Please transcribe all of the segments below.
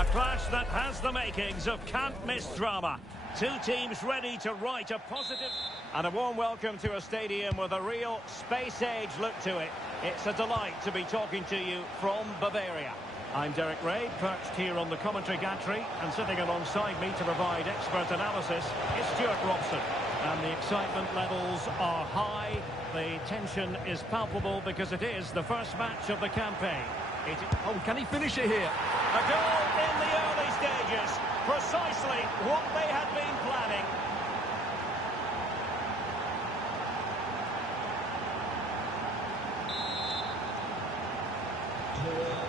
A clash that has the makings of can't-miss drama. Two teams ready to write a positive... And a warm welcome to a stadium with a real space-age look to it. It's a delight to be talking to you from Bavaria. I'm Derek Ray, perched here on the commentary gantry, and sitting alongside me to provide expert analysis is Stuart Robson. And the excitement levels are high, the tension is palpable because it is the first match of the campaign. Oh, can he finish it here? A goal in the early stages, precisely what they had been planning.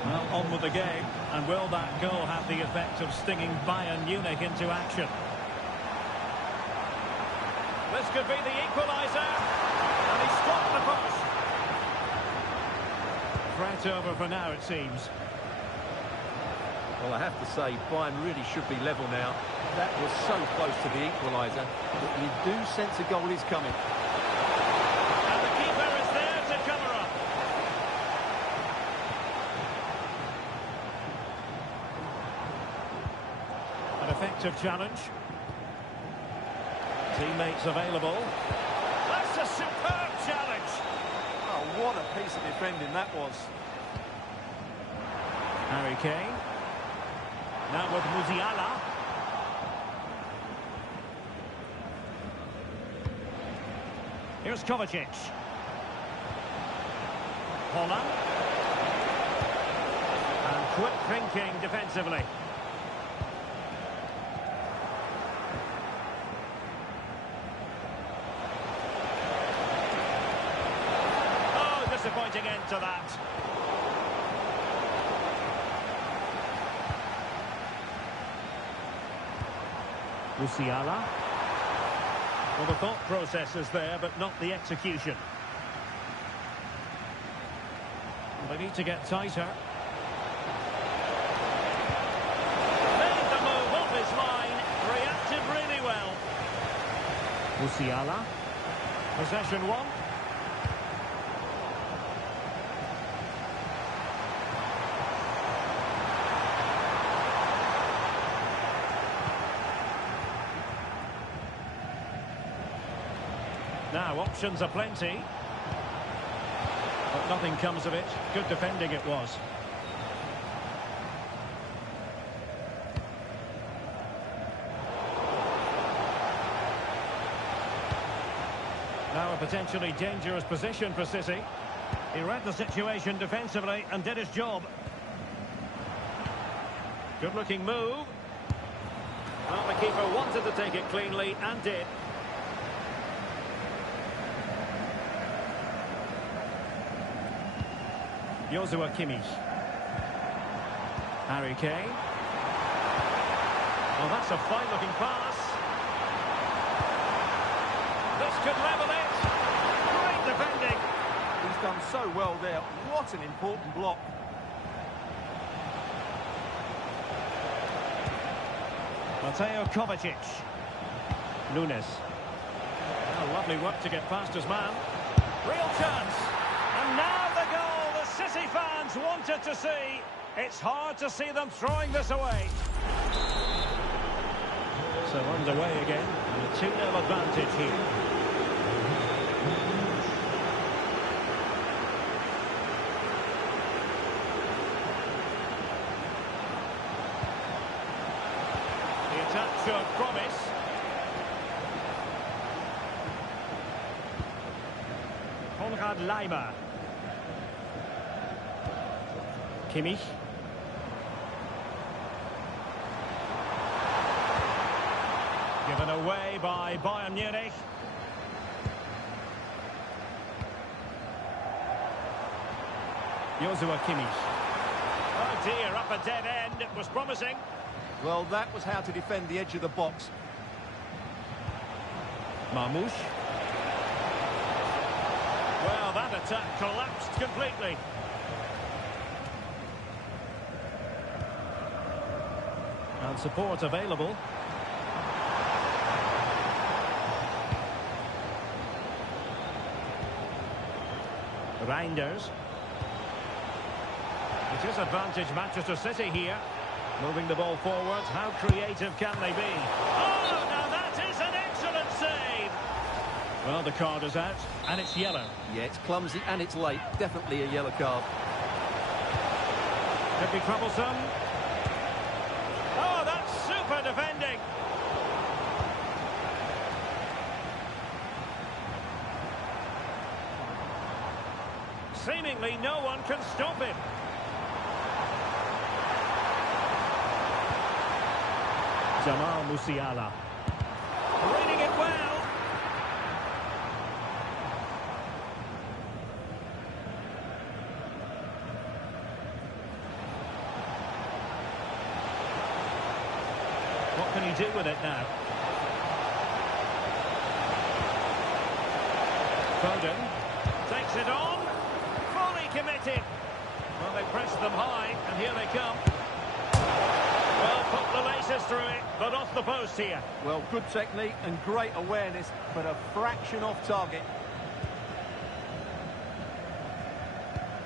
Well, on with the game, and will that goal have the effect of stinging Bayern Munich into action? This could be the equaliser, and he stopped the post. Threat over for now, it seems. Well, I have to say, Bayern really should be level now. That was so close to the equaliser, but you do sense a goal is coming. And the keeper is there to cover up. An effective challenge. Teammates available. That's a superb challenge. Oh, what a piece of defending that was. Harry Kane. Now with Musiala. Here's Kovacic. Holland. And quick thinking defensively. Oh, disappointing end to that. Musiala. Well, the thought process is there, but not the execution. They need to get tighter. Made the move off his line. Reacted really well. Musiala. Possession one. Now, options are plenty. But nothing comes of it. Good defending it was. Now a potentially dangerous position for City. He read the situation defensively and did his job. Good-looking move. Well, the keeper wanted to take it cleanly and did. Joshua Kimmich. Harry Kane. Well, that's a fine-looking pass. This could level it. Great defending. He's done so well there. What an important block. Mateo Kovacic. Nunes. Oh, lovely work to get past his man. Real chance. And now the goal the City fans wanted to see. It's hard to see them throwing this away. So underway again. And a 2-0 advantage here. The attack showed promise. Konrad Laimer. Kimmich. Given away by Bayern Munich. Joshua Kimmich. Oh dear, up a dead end. It was promising. Well, that was how to defend the edge of the box. Marmoush. Well, that attack collapsed completely. And support available. Reinders. It is advantage Manchester City here. Moving the ball forward. How creative can they be? Oh, now that is an excellent save. Well, the card is out, and it's yellow. Yeah, it's clumsy and it's late. Definitely a yellow card. Could be troublesome. Oh, that's super defending. Seemingly no one can stop him. Jamal Musiala. Reading it well. What can he do with it now? Foden takes it on. Fully committed. Well, they press them high, and here they come. Well, put the laces through it, but off the post here. Well, good technique and great awareness, but a fraction off target.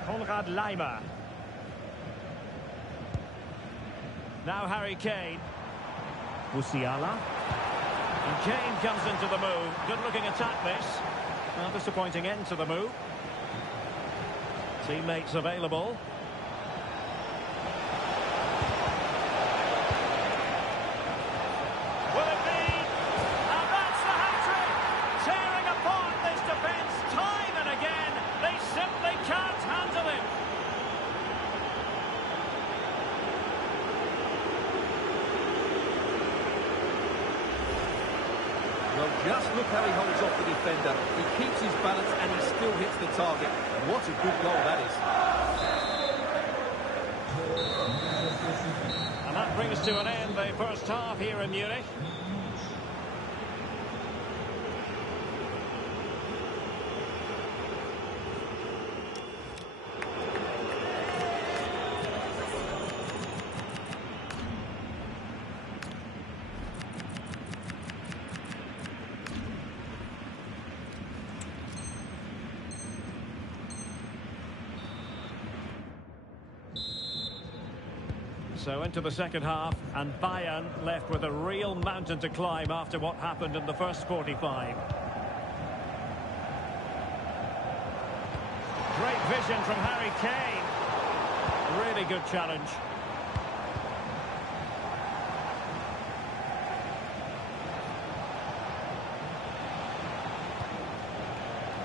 Konrad Laimer. Now Harry Kane. Musiala. And Kane comes into the move. Good-looking attack, this. Well, disappointing end to the move. Teammates available. Will it be? And that's the hat-trick! Tearing apart this defence time and again. They simply can't handle him. Well, just look how he holds off the defender. He keeps his balance and he still hits the target. What a good goal that is. And that brings to an end the first half here in Munich. So into the second half, and Bayern left with a real mountain to climb after what happened in the first 45. Great vision from Harry Kane. Really good challenge.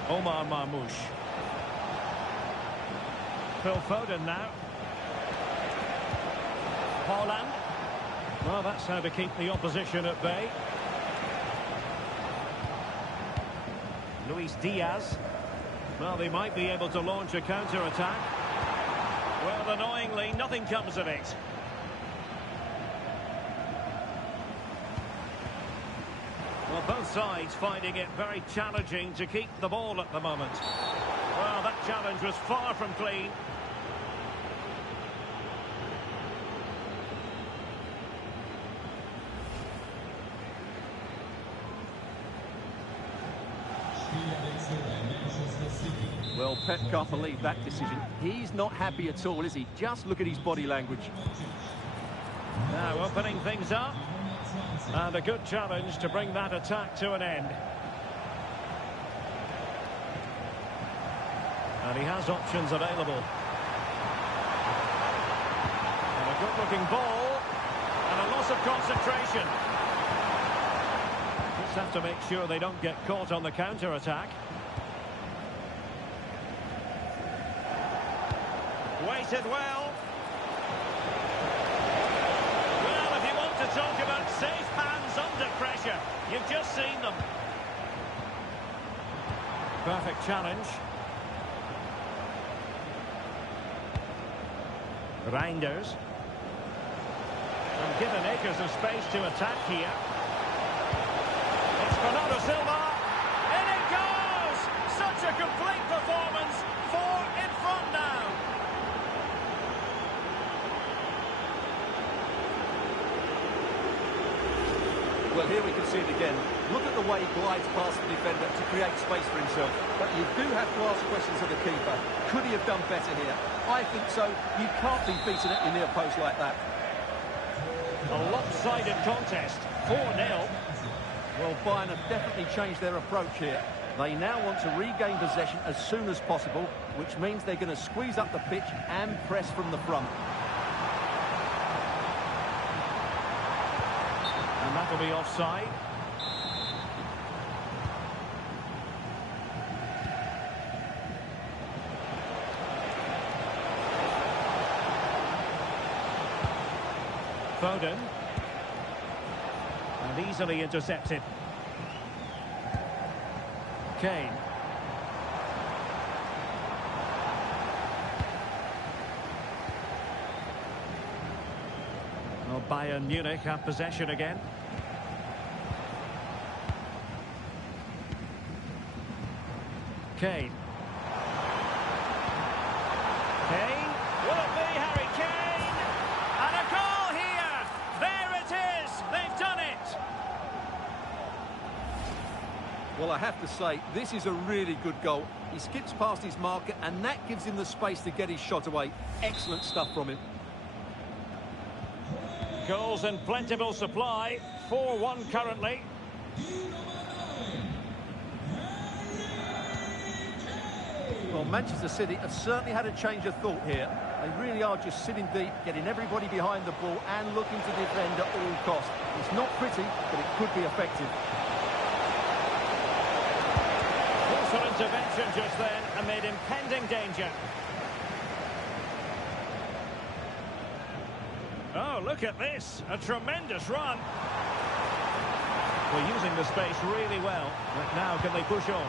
Omar Marmoush. Phil Foden now. Holland. Well, that's how to keep the opposition at bay. Luis Diaz. Well, they might be able to launch a counter-attack. Well, annoyingly, nothing comes of it. Well, both sides finding it very challenging to keep the ball at the moment. Well, that challenge was far from clean. Well, Pep can't believe that decision. He's not happy at all, is he? Just look at his body language. Now opening things up. And a good challenge to bring that attack to an end. And he has options available. And a good-looking ball. And a loss of concentration. Just have to make sure they don't get caught on the counter-attack. Waited well. Well, if you want to talk about safe hands under pressure, you've just seen them. Perfect challenge. Reinders. And given acres of space to attack here. It's Bernardo Silva. In it goes! Such a complete performance. 4 in front now. Well, here we can see it again. Look at the way he glides past the defender to create space for himself. But you do have to ask questions of the keeper. Could he have done better here? I think so. You can't be beaten at your near post like that. A lopsided contest, 4-0. Well, Bayern have definitely changed their approach here. They now want to regain possession as soon as possible, which means they're going to squeeze up the pitch and press from the front. And that'll be offside. Foden. And easily intercepted. Kane. Well, Bayern Munich have possession again. Kane. Kane. Will it be Harry Kane? And a goal here! There it is! They've done it! Well, I have to say, this is a really good goal. He skips past his marker, and that gives him the space to get his shot away. Excellent stuff from him. Goals in plentiful supply. 4-1 currently. Well, Manchester City have certainly had a change of thought here. They really are just sitting deep, getting everybody behind the ball and looking to defend at all costs. It's not pretty, but it could be effective. Crucial intervention just then amid impending danger. Oh, look at this. A tremendous run. We're using the space really well. But now can they push on?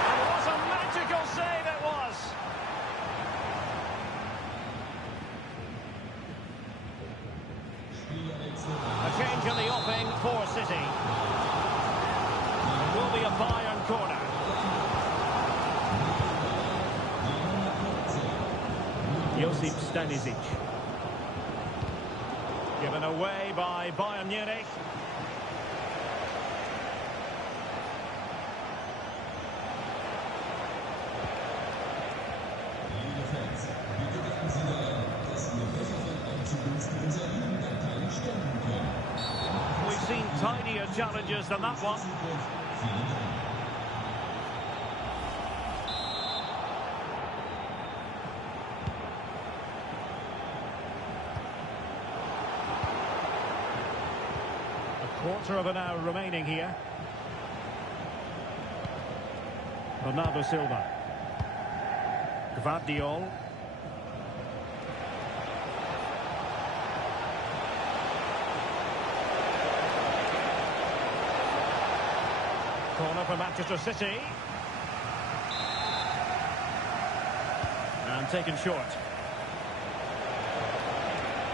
And what a magical save it was. A change in the offing for City. It will be a Bayern corner. Josip Stanisic. Given away by Bayern Munich. We've seen tinier challenges than that one. Quarter of an hour remaining here. Bernardo Silva. Gvardiol. Corner for Manchester City. And taken short.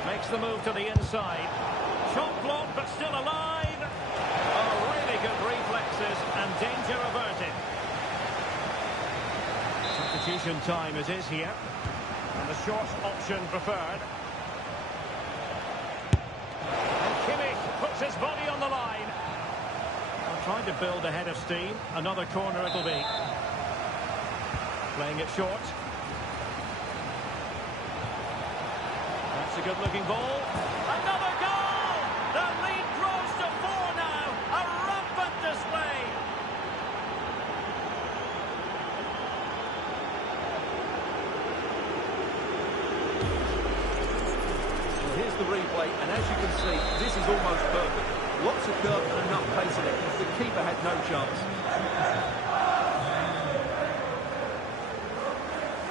Makes the move to the inside. Shot blocked, but still alive. Oh, really good reflexes and danger averted. Substitution time it is here. And the short option preferred. And Kimmich puts his body on the line. Trying to build a head of steam. Another corner it'll be. Playing it short. That's a good-looking ball. Another goal! The lead grows to 4 now. A rampant display. Well, here's the replay, and as you can see, this is almost perfect. Lots of curve and enough pace in it. The keeper had no chance.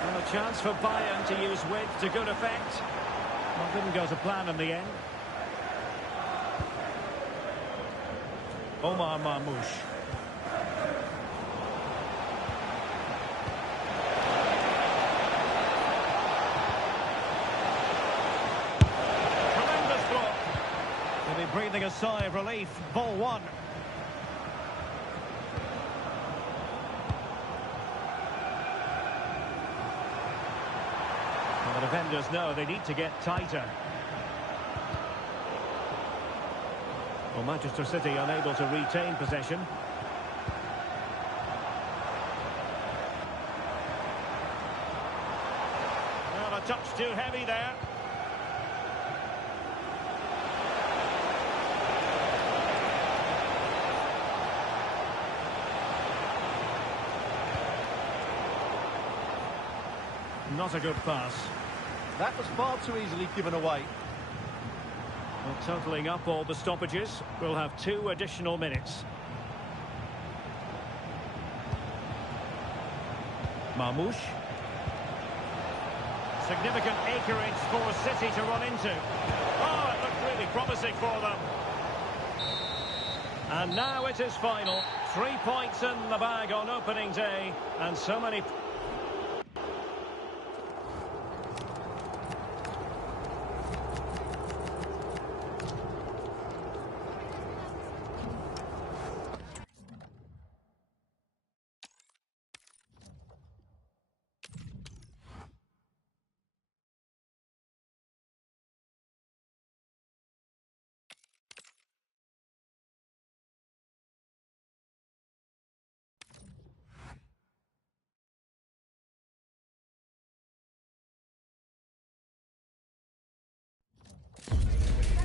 And a chance for Bayern to use width to good effect. Well, didn't go to plan in the end. Omar Marmoush. Tremendous block. They'll be breathing a sigh of relief. Ball one. Well, the defenders know they need to get tighter. Well, Manchester City unable to retain possession. Well, a touch too heavy there. Not a good pass. That was far too easily given away. Well, totalling up all the stoppages, we'll have 2 additional minutes. Marmoush. Significant acreage for City to run into. Oh, it looked really promising for them. And now it is final. 3 points in the bag on opening day, and so many...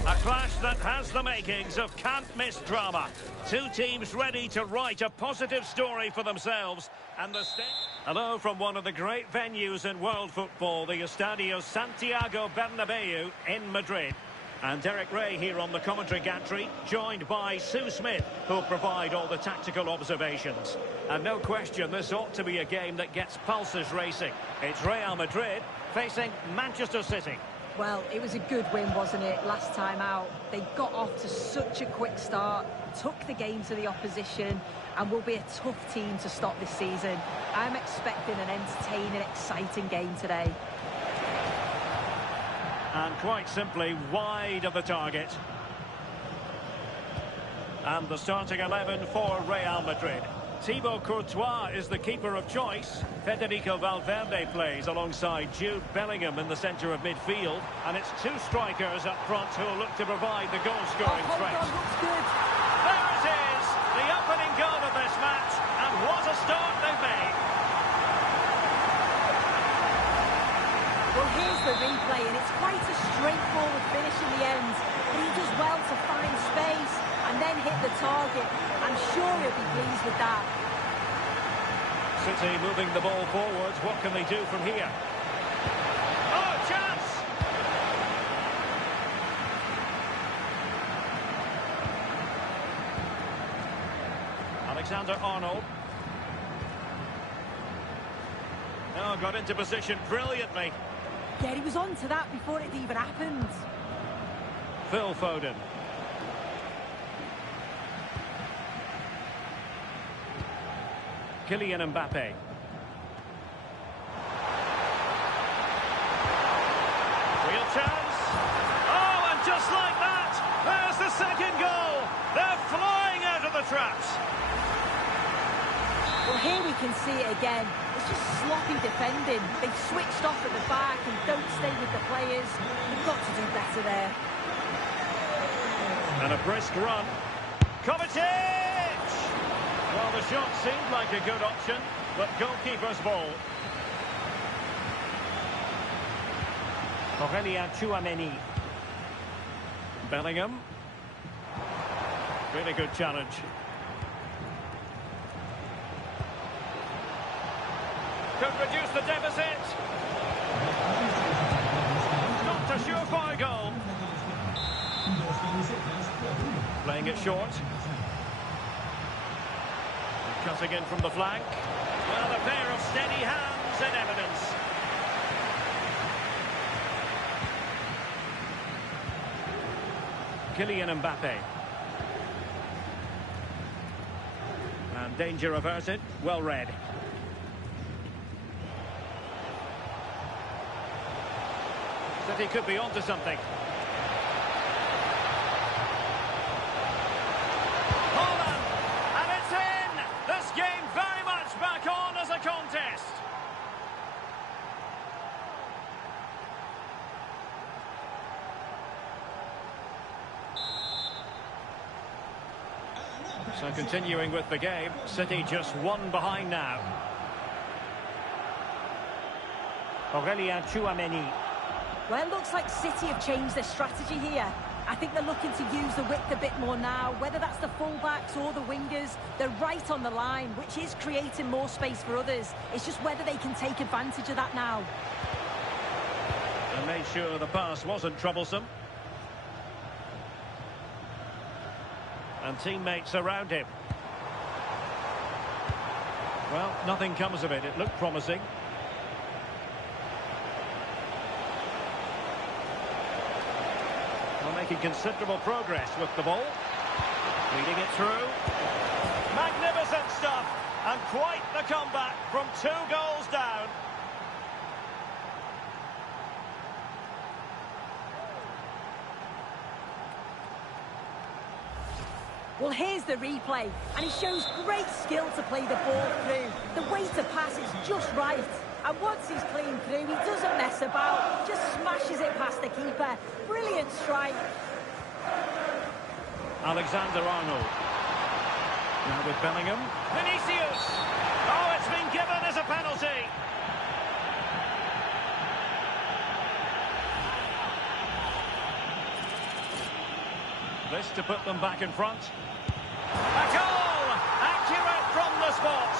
A clash that has the makings of can't-miss drama. 2 teams ready to write a positive story for themselves. And the hello from one of the great venues in world football, the Estadio Santiago Bernabeu in Madrid. And Derek Ray here on the commentary gantry, joined by Sue Smith, who'll provide all the tactical observations. And no question, this ought to be a game that gets pulses racing. It's Real Madrid facing Manchester City. Well, it was a good win, wasn't it, last time out? They got off to such a quick start, took the game to the opposition, and will be a tough team to stop this season. I'm expecting an entertaining, exciting game today. And quite simply, wide of the target. And the starting 11 for Real Madrid. Thibaut Courtois is the keeper of choice. Federico Valverde plays alongside Jude Bellingham in the centre of midfield. And it's 2 strikers up front who will look to provide the goal-scoring threat. There it is! The opening goal of this match. And what a start they've made. Well, here's the replay, and it's quite a straightforward finish in the end. But he does well to find space and then hit the target. I'm sure he'll be pleased with that. City moving the ball forwards. What can they do from here? Oh, chance! Alexander-Arnold. Oh, got into position brilliantly. Yeah, he was on to that before it even happened. Phil Foden. Kylian Mbappe. Real chance. Oh, and just like that, there's the second goal. They're flying out of the traps. Well, here we can see it again. It's just sloppy defending. They've switched off at the back and don't stay with the players. They've got to do better there. And a brisk run. Kovacic! Well, the shot seemed like a good option, but goalkeeper's ball. Aurélien Tchouameni. Bellingham. Really good challenge. Could reduce the deficit. Not a surefire goal. Playing it short. Cutting in from the flank. Well, a pair of steady hands in evidence. Kylian Mbappe. And danger averted. Well read. City could be onto something. So continuing with the game, City just 1 behind now. Aurélien Tchouameni. Well, it looks like City have changed their strategy here. I think they're looking to use the width a bit more now, whether that's the fullbacks or the wingers. They're right on the line, which is creating more space for others. It's just whether they can take advantage of that now. And made sure the pass wasn't troublesome. And teammates around him. Well, nothing comes of it. It looked promising. Well, making considerable progress with the ball. Leading it through. Magnificent stuff. And quite the comeback from 2 goals down. Well, here's the replay, and he shows great skill to play the ball through. The way to pass is just right, and once he's clean through, he doesn't mess about, just smashes it past the keeper. Brilliant strike. Alexander-Arnold. Now with Bellingham. Vinicius! Oh, it's been given as a penalty. This to put them back in front. A goal! Accurate from the spot.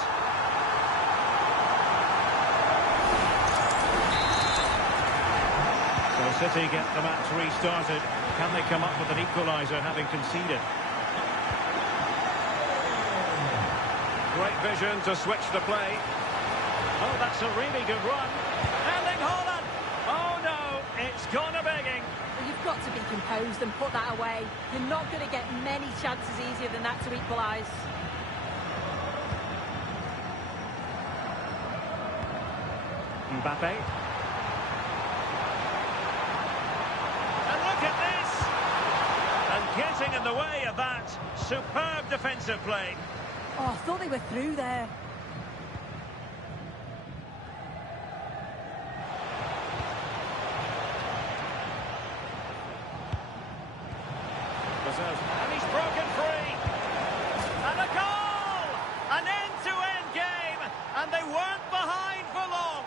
So City get the match restarted. Can they come up with an equaliser having conceded? Great vision to switch the play. Oh, that's a really good run. Erling Haaland! Oh no, it's gone a begging. Well, you've got to be composed and put that away. You're not going to get many chances easier than that to equalise. Mbappe. And look at this! And getting in the way of that superb defensive play. Oh, I thought they were through there. And he's broken free. And a goal! An end-to-end game. And they weren't behind for long.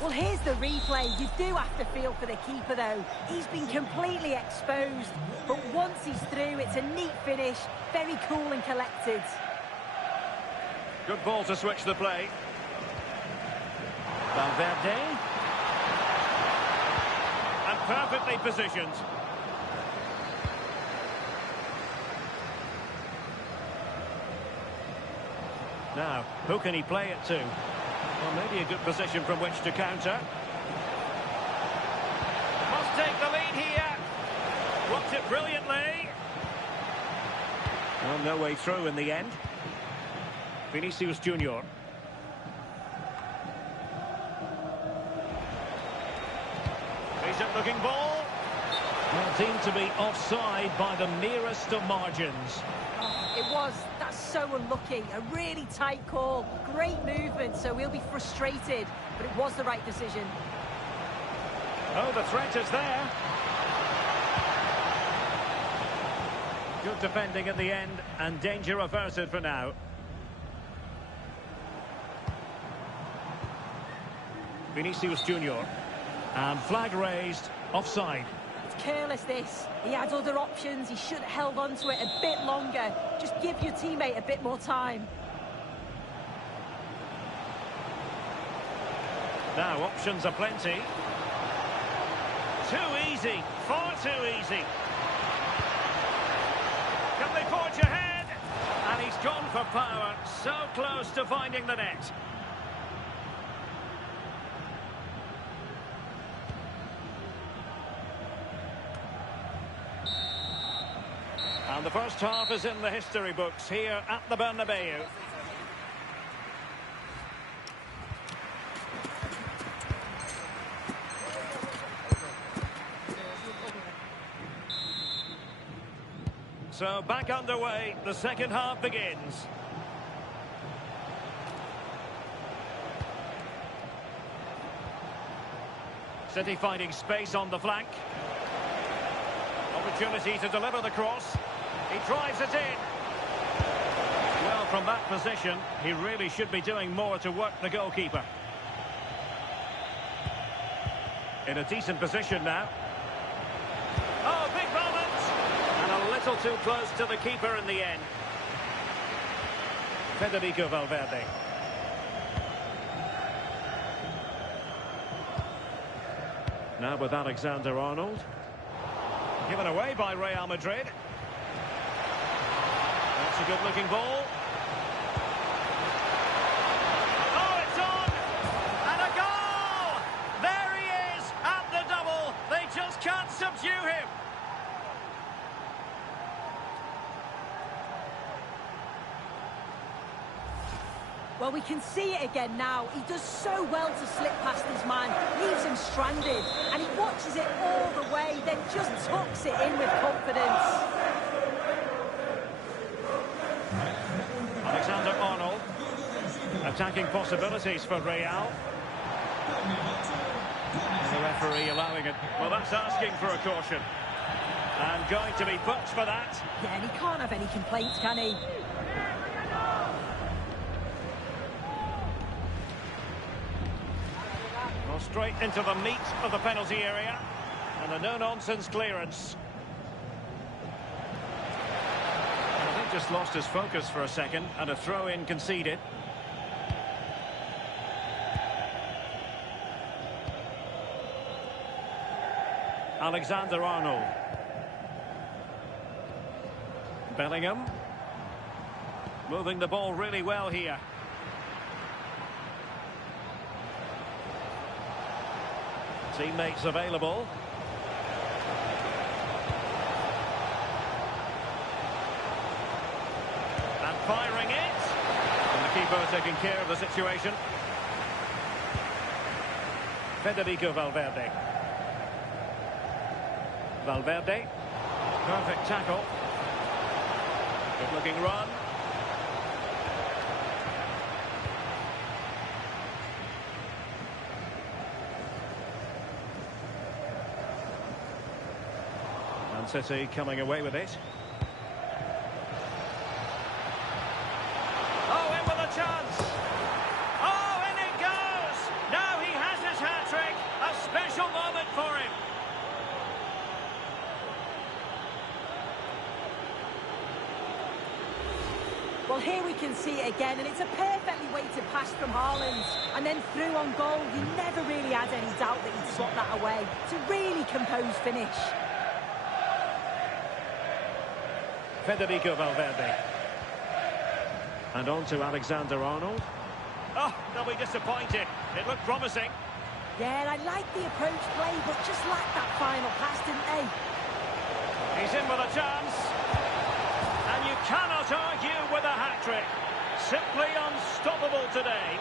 Well, here's the replay. You do have to feel for the keeper, though. He's been completely exposed. But once he's through, it's a neat finish. Very cool and collected. Good ball to switch the play. Valverde. And perfectly positioned. Now, who can he play it to? Well, maybe a good position from which to counter. Must take the lead here. Blocked it brilliantly. Well, no way through in the end. Vinicius Junior. Decent looking ball. Well, deemed to be offside by the merest of margins. It was. That's so unlucky. A really tight call. Great movement, so we'll be frustrated. But it was the right decision. Oh, the threat is there. Good defending at the end, and danger averted for now. Vinicius Junior. And flag raised, offside. It's careless, this. He had other options. He should have held on to it a bit longer. Just give your teammate a bit more time. Now, options are plenty. Too easy, far too easy. Can they forge ahead? And he's gone for power, so close to finding the net. And the first half is in the history books here at the Bernabeu. So back underway, the second half begins. City finding space on the flank. Opportunity to deliver the cross. He drives it in. Well from that position, he really should be doing more to work the goalkeeper. In a decent position now. Oh, big moment! And a little too close to the keeper in the end. Federico Valverde. Now with Alexander-Arnold. Given away by Real Madrid. That's a good-looking ball. Oh, it's on! And a goal! There he is at the double. They just can't subdue him. Well, we can see it again now. He does so well to slip past his man, leaves him stranded, and he watches it all the way, then just tucks it in with confidence. Alexander-Arnold. Attacking possibilities for Real. The referee allowing it. Well, that's asking for a caution. And going to be booked for that. Yeah, and he can't have any complaints, can he? Well, straight into the meat of the penalty area. And a no-nonsense clearance. I think just lost his focus for a second. And a throw-in conceded. Alexander-Arnold. Bellingham. Moving the ball really well here. Teammates available. And firing it. And the keeper taking care of the situation. Federico Valverde. Valverde. Perfect tackle. Good looking run. Man City coming away with it. Oh, in with a chance. Oh, in it goes. Now he has his hat-trick. A special moment for him. Well, here we can see it again, and it's a perfectly weighted pass from Haaland. And then through on goal, you never really had any doubt that he'd slot that away. It's a really composed finish. Federico Valverde. And on to Alexander-Arnold. Oh, they'll be disappointed. It looked promising. Yeah, and I like the approach play, but just lacked that final pass, didn't they? He's in with a chance. And you cannot argue with a hat-trick. Simply unstoppable today.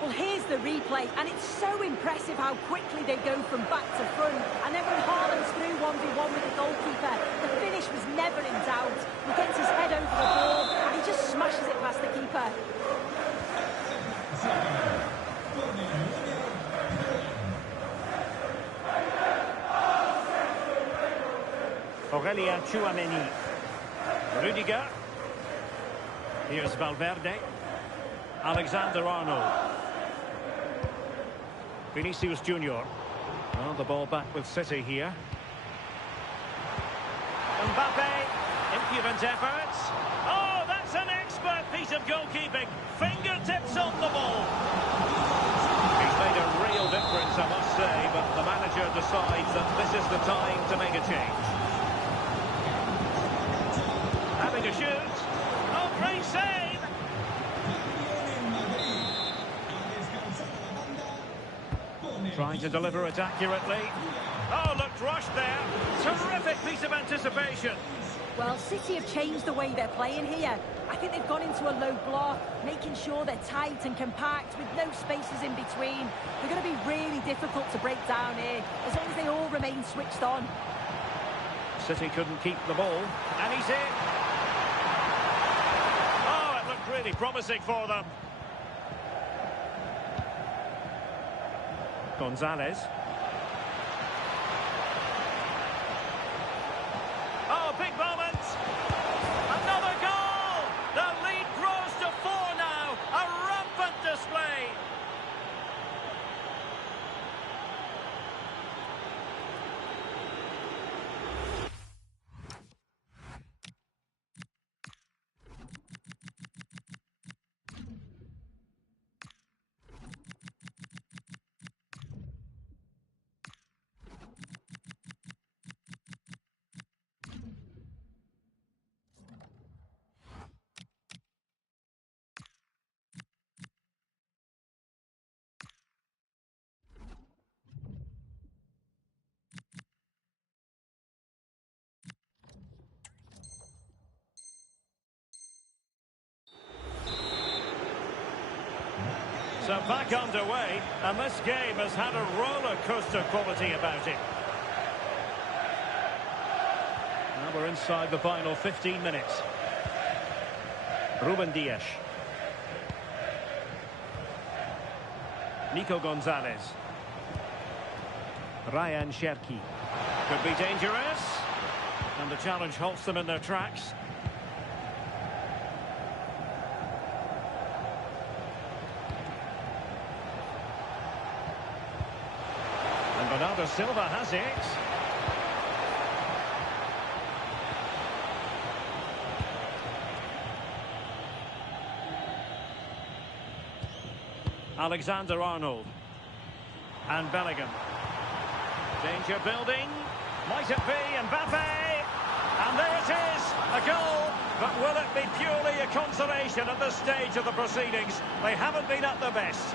Well, here's the replay, and it's so impressive how quickly they go from back to front. And then when Haaland's through 1v1 with the goalkeeper, the finish was never in doubt. He gets his head over the ball, and he just smashes it past the keeper. Aurélien Tchouameni. Rudiger. Here's Valverde. Alexander-Arnold. Vinicius Junior. Well, the ball back with City here. Mbappe. Impudent efforts. Oh, that's an expert piece of goalkeeping. Fingertips on the ball. He's made a real difference, I must say, but the manager decides that this is the time to make a change. Having a shoot. Oh, great save. Trying to deliver it accurately. Oh, looked rushed there. Terrific piece of anticipation. Well, City have changed the way they're playing here. I think they've gone into a low block, making sure they're tight and compact with no spaces in between. They're going to be really difficult to break down here, as long as they all remain switched on. City couldn't keep the ball, and he's in. Oh, it looked really promising for them. Gonzalez. big moment. Another goal. The lead grows to 4 now. A rampant display. So back underway, and this game has had a roller coaster quality about it. Now we're inside the final 15 minutes. Ruben Dias. Nico Gonzalez. Ryan Cherki. Could be dangerous. And the challenge halts them in their tracks. And Bernardo Silva has it. Alexander-Arnold. And Bellingham. Danger building. Might it be Mbappe? And there it is, a goal. But will it be purely a consolation at this stage of the proceedings? They haven't been at their best.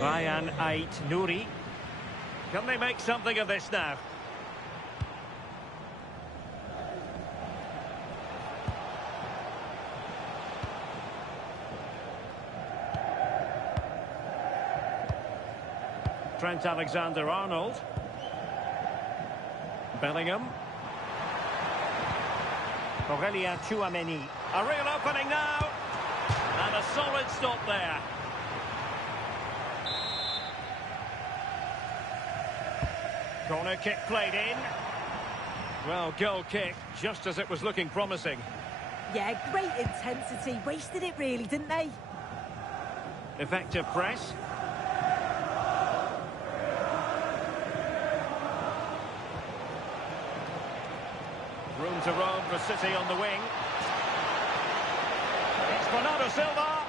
Ryan Ait-Nouri. Can they make something of this now? Trent Alexander-Arnold. Bellingham. Aurélien Tchouameni. A real opening now. And a solid stop there. Corner kick played in. Well, goal kick, just as it was looking promising. Yeah, great intensity. Wasted it really, didn't they? Effective press. Room to roam for City on the wing. It's Bernardo Silva.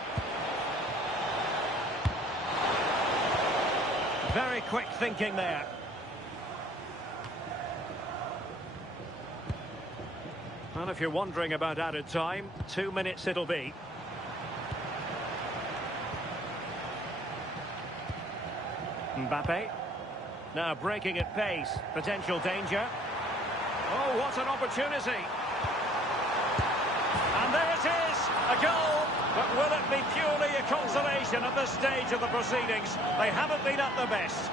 Very quick thinking there. Well, if you're wondering about added time, 2 minutes it'll be. Mbappe. Now breaking at pace. Potential danger. Oh, what an opportunity. And there it is, a goal. But will it be purely a consolation at this stage of the proceedings? They haven't been at their best.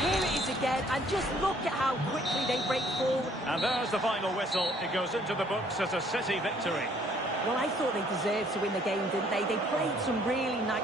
Here it is again, and just look at how quickly they break forward. And there's the final whistle. It goes into the books as a City victory. Well, I thought they deserved to win the game, didn't they? They played some really nice...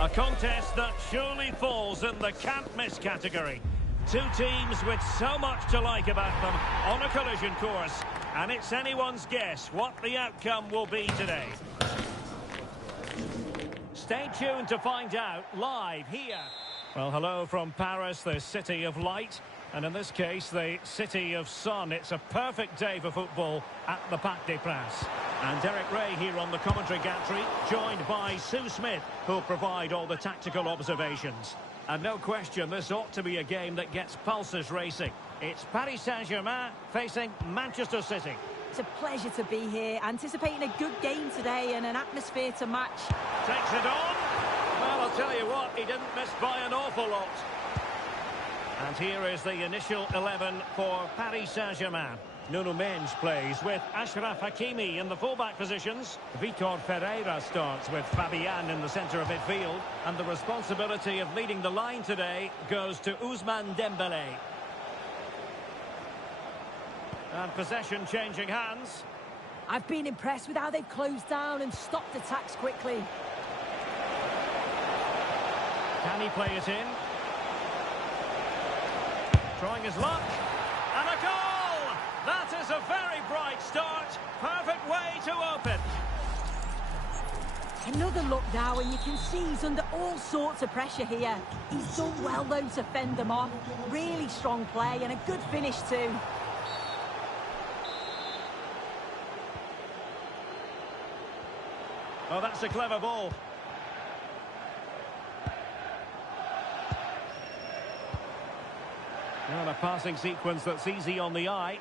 A contest that surely falls in the can't-miss category. Two teams with so much to like about them on a collision course. And it's anyone's guess what the outcome will be today. Stay tuned to find out live here. Well, hello from Paris, the city of light. And in this case, the city of sun. It's a perfect day for football at the Parc des Princes. And Derek Ray here on the commentary gantry, joined by Sue Smith, who'll provide all the tactical observations. And no question, this ought to be a game that gets pulses racing. It's Paris Saint-Germain facing Manchester City. It's a pleasure to be here, anticipating a good game today and an atmosphere to match. Takes it on. Well, I'll tell you what, he didn't miss by an awful lot. And here is the initial 11 for Paris Saint-Germain. Nuno Mendes plays with Achraf Hakimi in the fullback positions. Vitor Ferreira starts with Fabian in the centre of midfield. And the responsibility of leading the line today goes to Ousmane Dembélé. And possession changing hands. I've been impressed with how they've closed down and stopped attacks quickly. Can he play it in? Trying his luck. And a goal! That is a very bright start. Perfect way to open. Another look now, and you can see he's under all sorts of pressure here. He's done well, though, to fend them off. Really strong play and a good finish, too. Oh, that's a clever ball. Well, a passing sequence that's easy on the eye.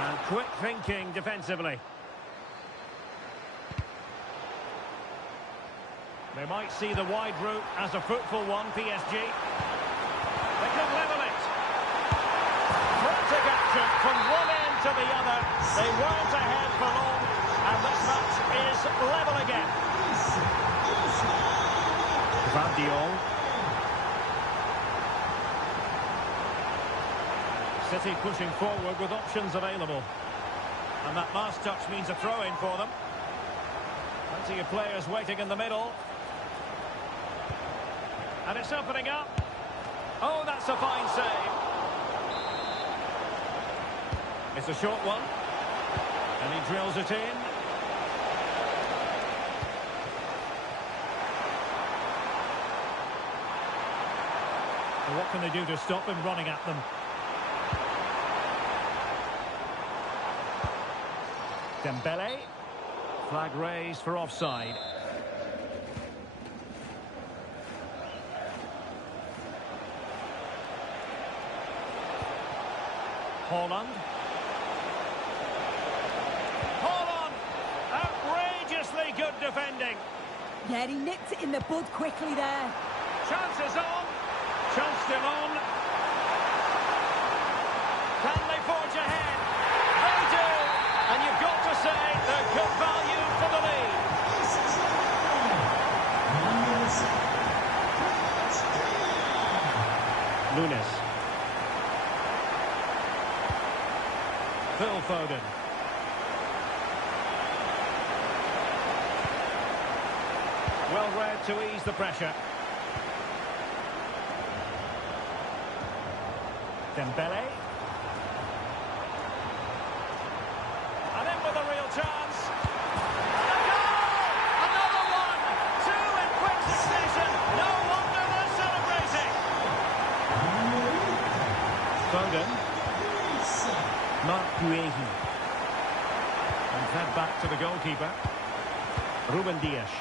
And quick thinking defensively. They might see the wide route as a fruitful one, PSG. They could level it. Frantic action from one end to the other. They weren't ahead for long, and this match is level again. Van Dion. City pushing forward with options available. And that last touch means a throw-in for them. Plenty of players waiting in the middle. And it's opening up. Oh, that's a fine save. It's a short one. And he drills it in. Well, what can they do to stop him running at them? Dembélé. Flag raised for offside. Haaland. Outrageously good defending. Yeah, he nipped it in the bud quickly there. Chances on. Chance still on. Can they forge ahead? They do. And you've got to say they're good value for the lead. Nunes. Phil Foden. Well read to ease the pressure. Dembélé. And in with a real chance. And a goal! Another one! Two in quick succession. No wonder they're celebrating. Foden. Marc Guehi. And fed back to the goalkeeper. Ruben Dias.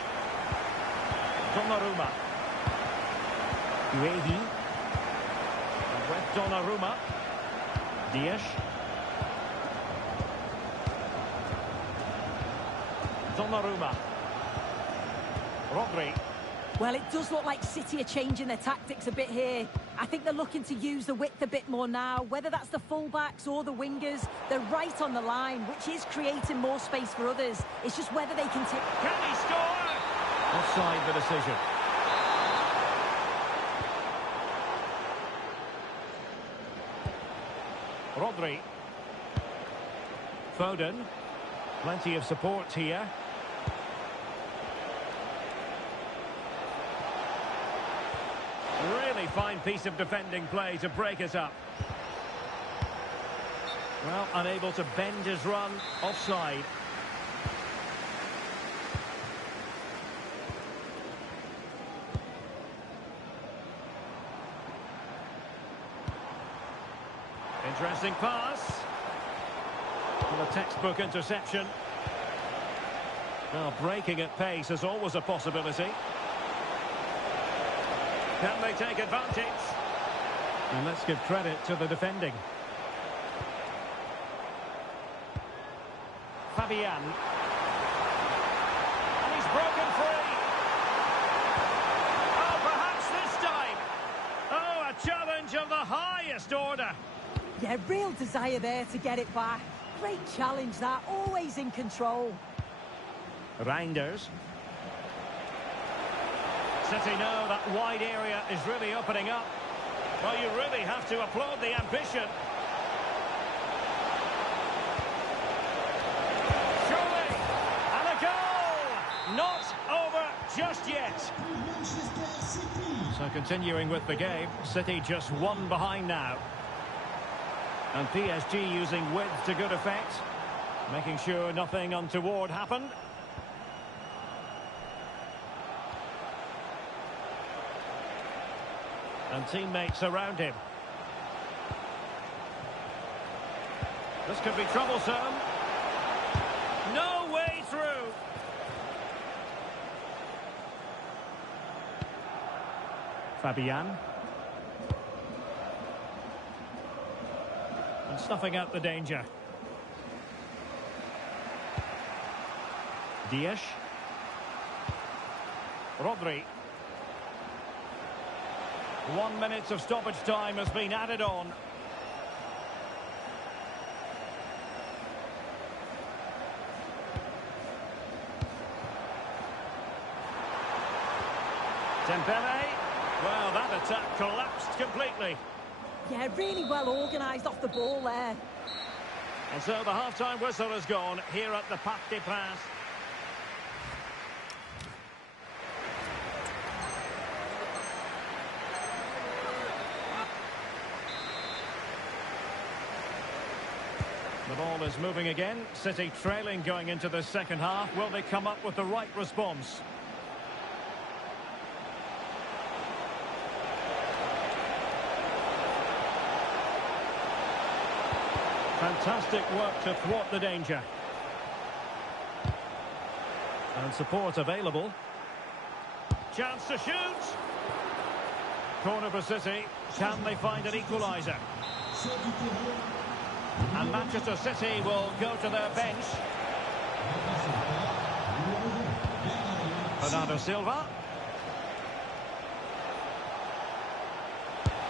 Donnarumma. Guehi. With Donnarumma. Dias. Donnarumma. Rodri. Well, it does look like City are changing their tactics a bit here. I think they're looking to use the width a bit more now, whether that's the fullbacks or the wingers. They're right on the line, which is creating more space for others. It's just whether they can take... Can he score? Offside the decision. Rodri. Foden. Plenty of support here. Really fine piece of defending play to break it up. Well, unable to bend his run. Offside. Interesting pass. And a textbook interception. Well, breaking at pace is always a possibility. Can they take advantage? And let's give credit to the defending. Fabian. And he's broken free. Oh, perhaps this time. Oh, a challenge of the highest order. Yeah, real desire there to get it back. Great challenge that, always in control. Reinders. City know that wide area is really opening up. Well, you really have to applaud the ambition. Surely, and a goal! Not over just yet. So continuing with the game, City just one behind now. And PSG using width to good effect, making sure nothing untoward happened. And teammates around him. This could be troublesome. No way through. Fabian. And snuffing out the danger. Dias. Rodri. 1 minute of stoppage time has been added on. Dembele. Well, that attack collapsed completely. Yeah, really well organised off the ball there. And so the half-time whistle has gone here at the Parc des Princes. The ball is moving again. City trailing going into the second half. Will they come up with the right response? Fantastic work to thwart the danger. And support available. Chance to shoot. Corner for City. Can they find an equaliser? And Manchester City will go to their bench. Bernardo Silva.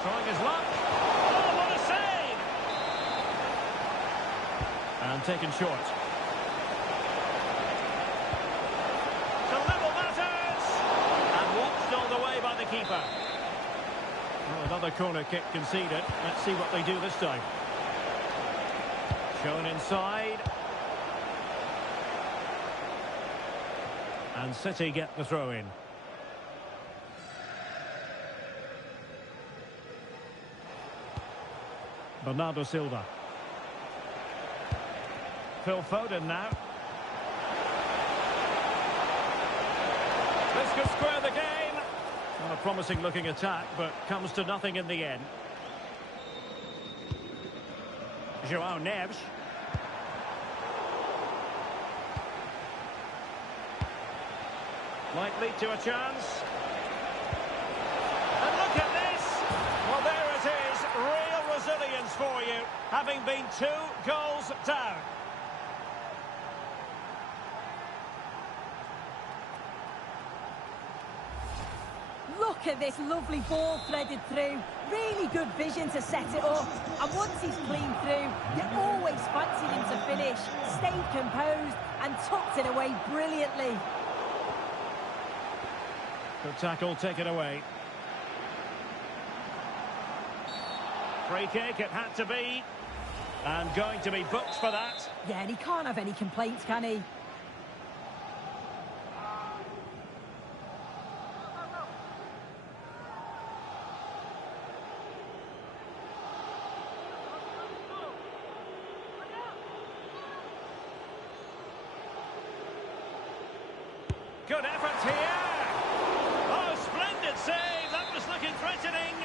Trying his luck. Oh, what a save! And taken short. To level matters! And watched all the way by the keeper. Well, another corner kick conceded. Let's see what they do this time. Shown inside. And City get the throw in. Bernardo Silva. Phil Foden now. This could square the game. Not a promising looking attack, but comes to nothing in the end. João Neves. Might lead to a chance. And look at this! Well, there it is. Real resilience for you, having been 2 goals down. Look at this lovely ball threaded through. Really good vision to set it up. And once he's clean through, you always fancied him to finish. Stayed composed and tucked it away brilliantly. Good tackle taken away. Free kick, it had to be. And going to be booked for that. Yeah, and he can't have any complaints, can he? Good effort here. Oh, splendid save. That was looking threatening.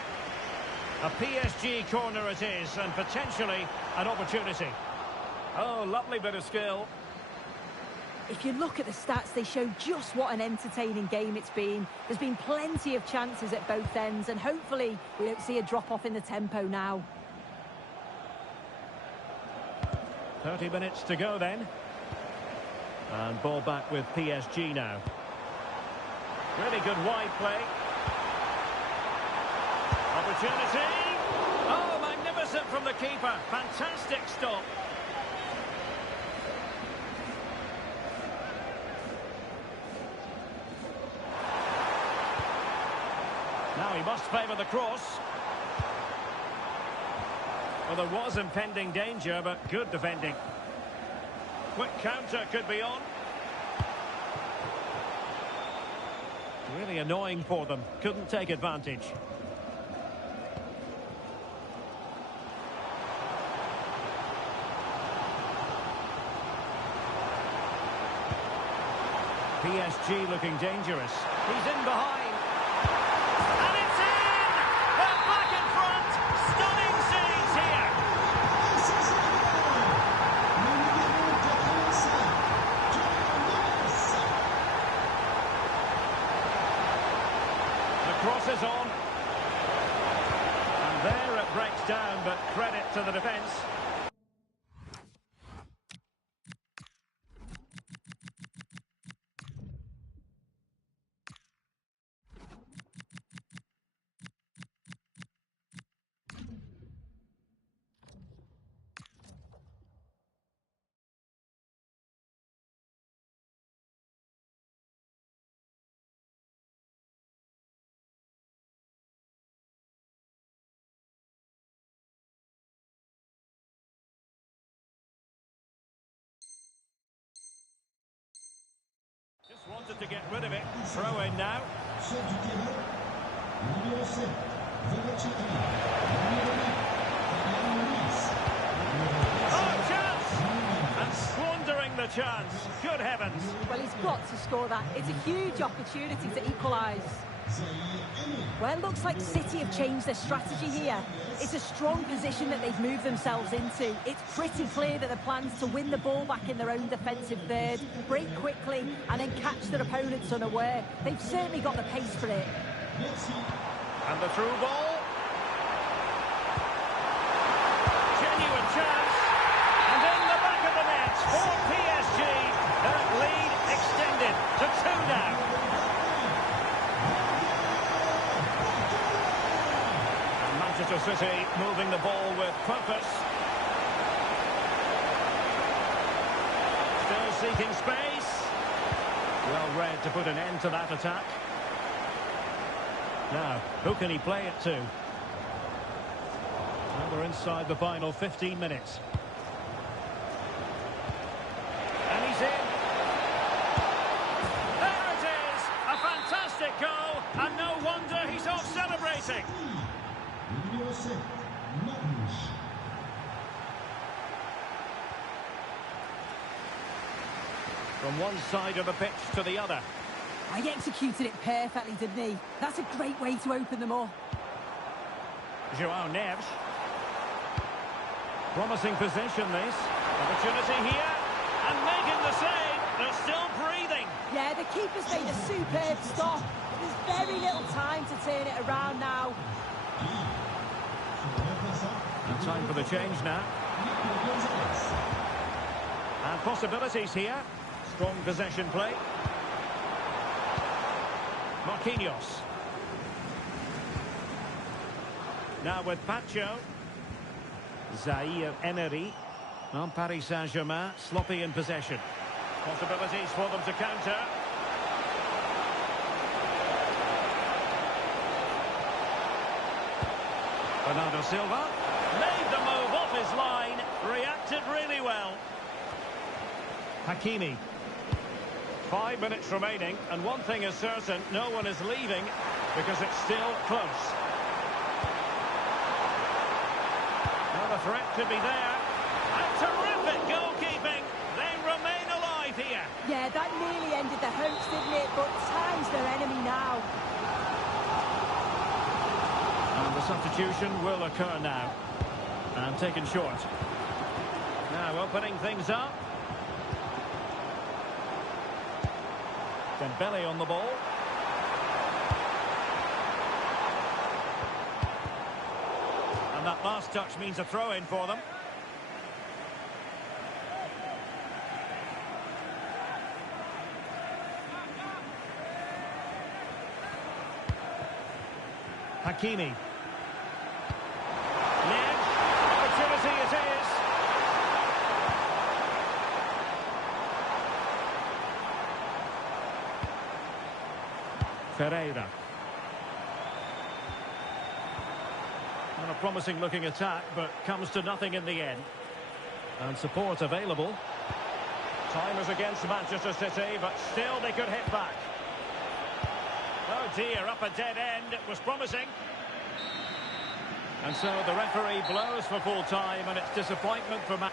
A PSG corner it is, and potentially an opportunity. Oh, lovely bit of skill. If you look at the stats, they show just what an entertaining game it's been. There's been plenty of chances at both ends, and hopefully we don't see a drop-off in the tempo now. 30 minutes to go then. And ball back with PSG now. Really good wide play. Opportunity. Oh, magnificent from the keeper. Fantastic stop. Now he must favour the cross. Well, there was impending danger, but good defending. Quick counter could be on. Really annoying for them. Couldn't take advantage. PSG looking dangerous. He's in behind. And it's in! They're back in front! Stunning scenes here! The cross is on. And there it breaks down, but credit to the defence. Just wanted to get rid of it. Throw in now. Oh, chance! And squandering the chance. Good heavens. Well, he's got to score that. It's a huge opportunity to equalise. Well, it looks like City have changed their strategy here. It's a strong position that they've moved themselves into. It's pretty clear that the plan's to win the ball back in their own defensive third, break quickly, and then catch their opponents unaware. They've certainly got the pace for it. And the through ball. Genuine chance. And in the back of the net for PSG. Their lead extended to 2 now. Manchester City moving the ball with purpose. Still seeking space. Well read to put an end to that attack. Now, who can he play it to? Well, we're inside the final 15 minutes. And he's in. There it is! A fantastic goal, and no wonder he's off celebrating. From one side of the pitch to the other. He executed it perfectly, didn't he? That's a great way to open them up. Joao Neves. Promising possession this. Opportunity here. And making the save. They're still breathing. Yeah, the keeper's made a superb stop. There's very little time to turn it around now. And time for the change now. And possibilities here. Strong possession play. Marquinhos. Now with Pacho. Zaire Emery. On Paris Saint-Germain, sloppy in possession. Possibilities for them to counter. Bernardo Silva. Made the move off his line. Reacted really well. Hakimi. 5 minutes remaining, and one thing is certain, no one is leaving because it's still close. Now the threat could be there. And terrific goalkeeping. They remain alive here. Yeah, that nearly ended their hopes, didn't it? But time's their enemy now. And the substitution will occur now. And taken short. Now opening things up. Dembele on the ball. And that last touch means a throw-in for them. Hakimi. Ned. Opportunity it is. Ferreira. Not a promising looking attack, but comes to nothing in the end. And support available. Time is against Manchester City, but still they could hit back. Oh dear, up a dead end. It was promising. And so the referee blows for full time, and it's disappointment for Man.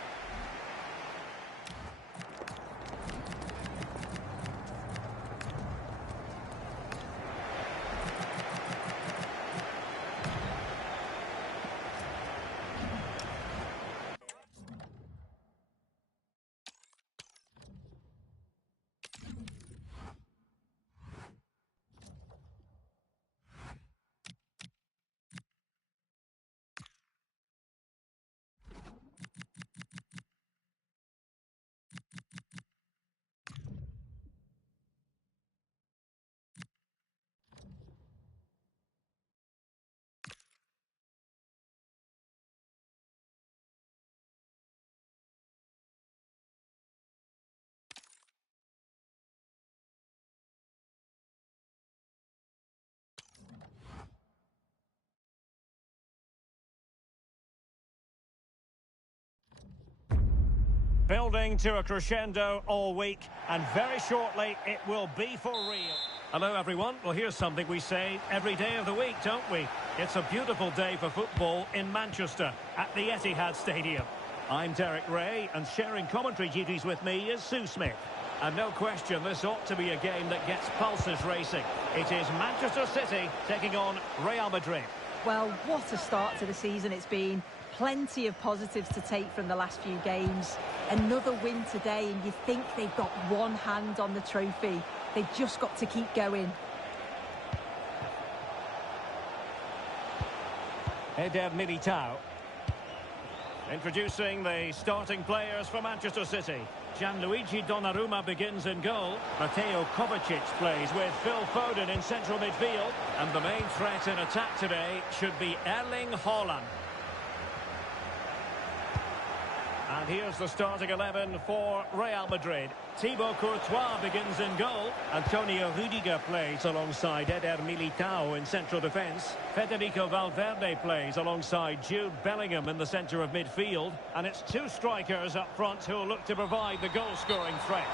Building to a crescendo all week, and very shortly it will be for real. Hello everyone, well here's something we say every day of the week, don't we? It's a beautiful day for football in Manchester at the Etihad Stadium. I'm Derek Ray, and sharing commentary duties with me is Sue Smith. And no question, this ought to be a game that gets pulses racing. It is Manchester City taking on Real Madrid. Well, what a start to the season it's been. Plenty of positives to take from the last few games. Another win today, and you think they've got one hand on the trophy. They've just got to keep going. Eder Militao. Introducing the starting players for Manchester City. Gianluigi Donnarumma begins in goal. Mateo Kovacic plays with Phil Foden in central midfield. And the main threat in attack today should be Erling Haaland. And here's the starting 11 for Real Madrid. Thibaut Courtois begins in goal. Antonio Rudiger plays alongside Eder Militao in central defence. Federico Valverde plays alongside Jude Bellingham in the centre of midfield. And it's two strikers up front who will look to provide the goal-scoring threat.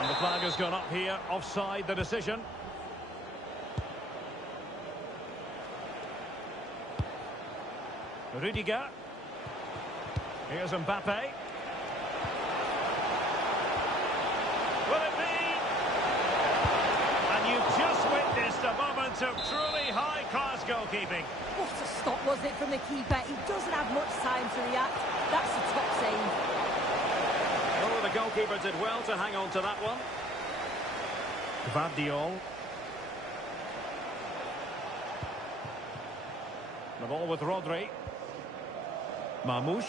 And the flag has gone up here, offside the decision. Rudiger. Here's Mbappe. Will it be? And you've just witnessed a moment of truly high-class goalkeeping. What a stop was it from the keeper. He doesn't have much time to react. That's a top save. Oh, the goalkeeper did well to hang on to that one. Gvardiol. The ball with Rodri. Marmoush.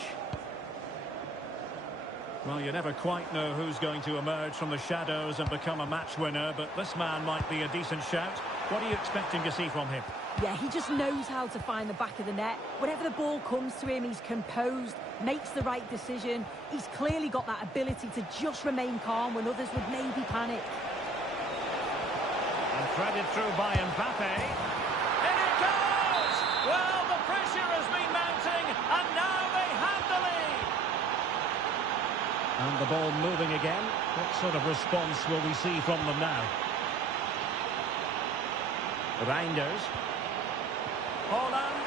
Well, you never quite know who's going to emerge from the shadows and become a match winner, but this man might be a decent shout. What are you expecting to see from him? Yeah, he just knows how to find the back of the net. Whenever the ball comes to him, he's composed, makes the right decision. He's clearly got that ability to just remain calm when others would maybe panic. And threaded through by Mbappe. In it goes! Well, the pressure has been mounting, and now they have the lead. And the ball moving again. What sort of response will we see from them now? Reinders. Haaland.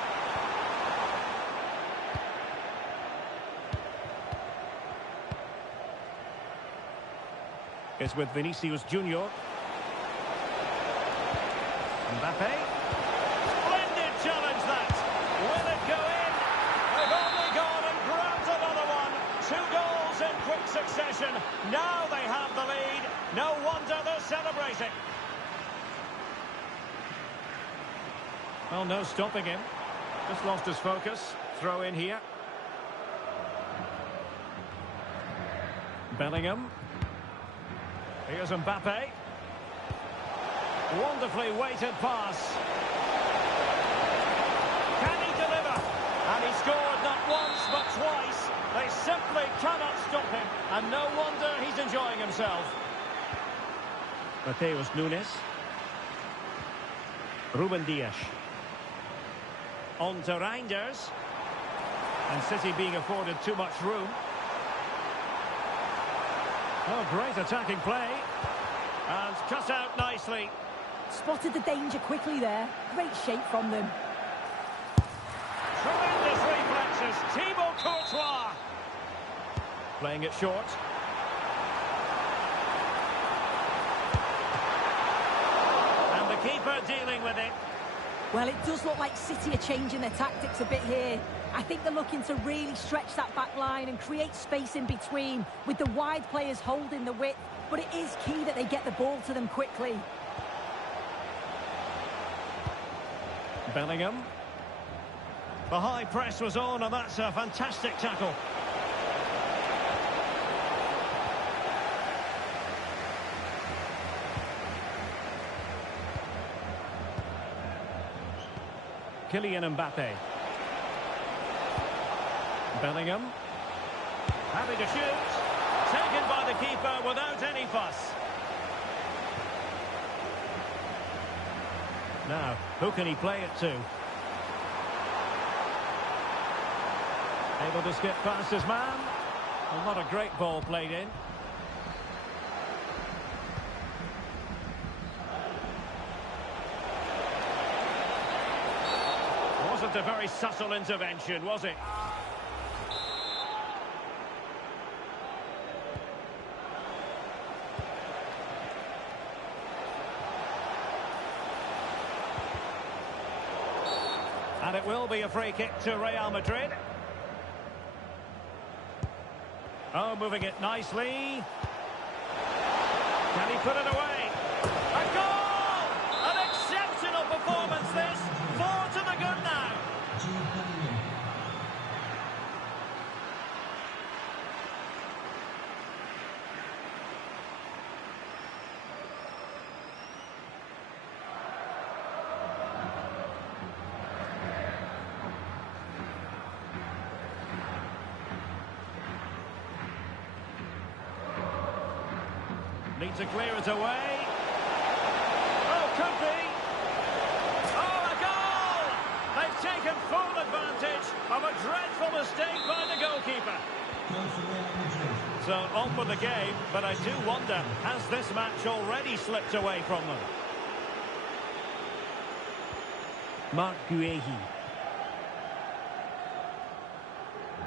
It's with Vinicius Junior. Mbappe. Splendid in quick succession. Now they have the lead. No wonder they're celebrating. Well, no stopping him. Just lost his focus. Throw in here. Bellingham. Here's Mbappe. Wonderfully weighted pass. Can he deliver? And he scored not once but twice. They simply cannot stop him. And no wonder he's enjoying himself. Mateus Nunes. Ruben Dias. On to Reinders. And City being afforded too much room. Oh, great attacking play. And cut out nicely. Spotted the danger quickly there. Great shape from them. Tremendous reflexes. Thibaut Courtois. Playing it short. And the keeper dealing with it. Well, it does look like City are changing their tactics a bit here. I think they're looking to really stretch that back line and create space in between with the wide players holding the width. But it is key that they get the ball to them quickly. Bellingham. The high press was on, and that's a fantastic tackle. Kylian Mbappe. Bellingham. Happy to shoot. Taken by the keeper without any fuss. Now, who can he play it to? Able to skip past his man. Well, not a great ball played in. Wasn't a very subtle intervention, was it? And it will be a free kick to Real Madrid. Oh, moving it nicely. Can he put it away? A goal! An exceptional performance this. 4 to the good now. Need to clear it away. Oh, could be. Oh, a goal! They've taken full advantage of a dreadful mistake by the goalkeeper. So on with the game, but I do wonder, has this match already slipped away from them? Marc Guehi.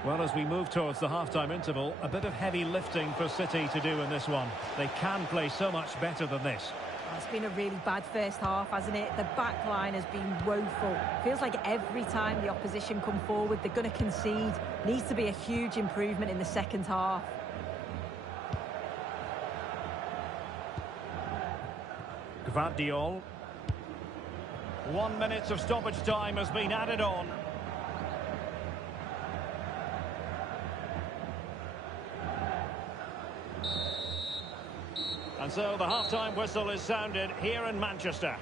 Well, as we move towards the half-time interval, a bit of heavy lifting for City to do in this one. They can play so much better than this. It's been a really bad first half, hasn't it? The back line has been woeful. Feels like every time the opposition come forward, they're going to concede. Needs to be a huge improvement in the second half. Gvardiol. 1 minute of stoppage time has been added on. And so the half-time whistle is sounded here in Manchester.